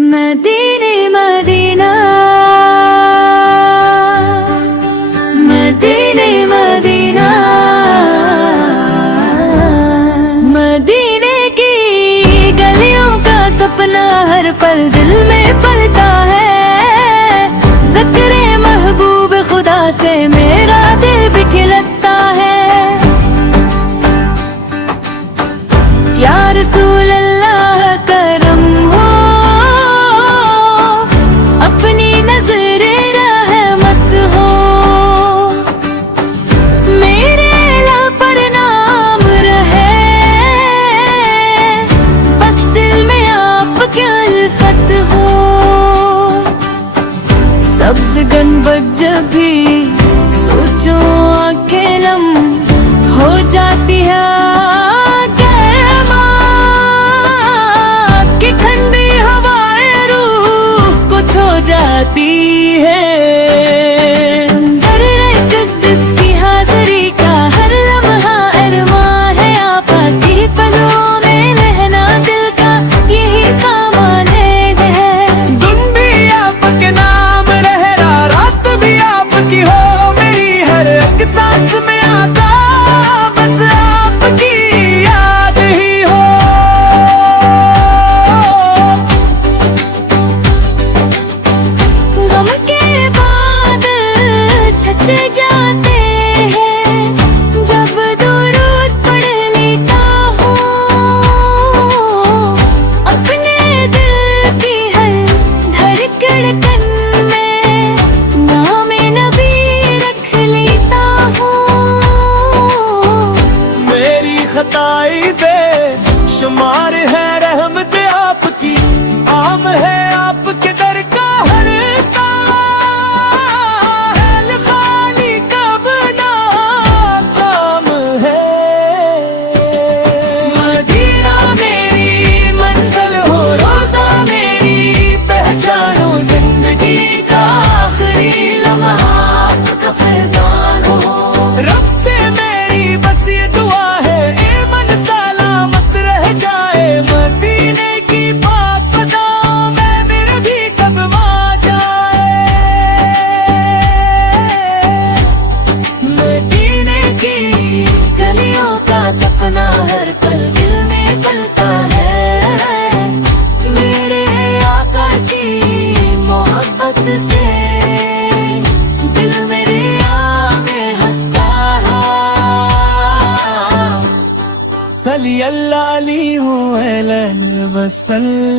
मदीने मदीना मदीने मदीना मदीने की गलियों का सपना हर पल दिल में पलता है। ज़िक्र महबूब खुदा से मेरा दिल भी खिलता है। या रसूल अल्लाह करम हो, अपनी नज़रे रहमत हो। मेरे लब पर नाम रहे, बस दिल में आपकी उल्फत हो। सब्ज़ गंबद जब भी सोचो आंखें लम हो जाती है। ठंडी हवाएं रूह को छू जाती है। दर कुद्दस की हाज़री का हर लम्हा अरमां है। आपा की पलों में रहना दिल का यही सामान है। दिन भी आपके नाम रहे, रात भी आपकी हो। मेरी हर एक सांस में आता बस आपकी याद ही हो। गम के बादल छट जाते हैं जब दुरूद पढ़ लेता हूँ। अपने दिल की हर धड़कन में नाम नबी रख लेता हूँ। मेरी खताई बेशुमार है, रहमत आपकी आम है। आपके दर का हर साल खाली कब ना काम है। मदीना मेरी मंजिल हो, रोजा मेरी पहचान हो। जिंदगी का आखिरी लम्हा आपका फैजान हो। रब से मेरी बस ये दुआ है, ए मन सलामत रह जाए। मदीने की पाक फज़ाओं में मेरे भी कदम आ जाए। मदीने की गलियों का सपना हर पल दिल में पलता है। मेरे आका की मोहब्बत से दिल मेरे आगे हत्ता है। सल्ली अल्लाह अलैहि वसल्लम।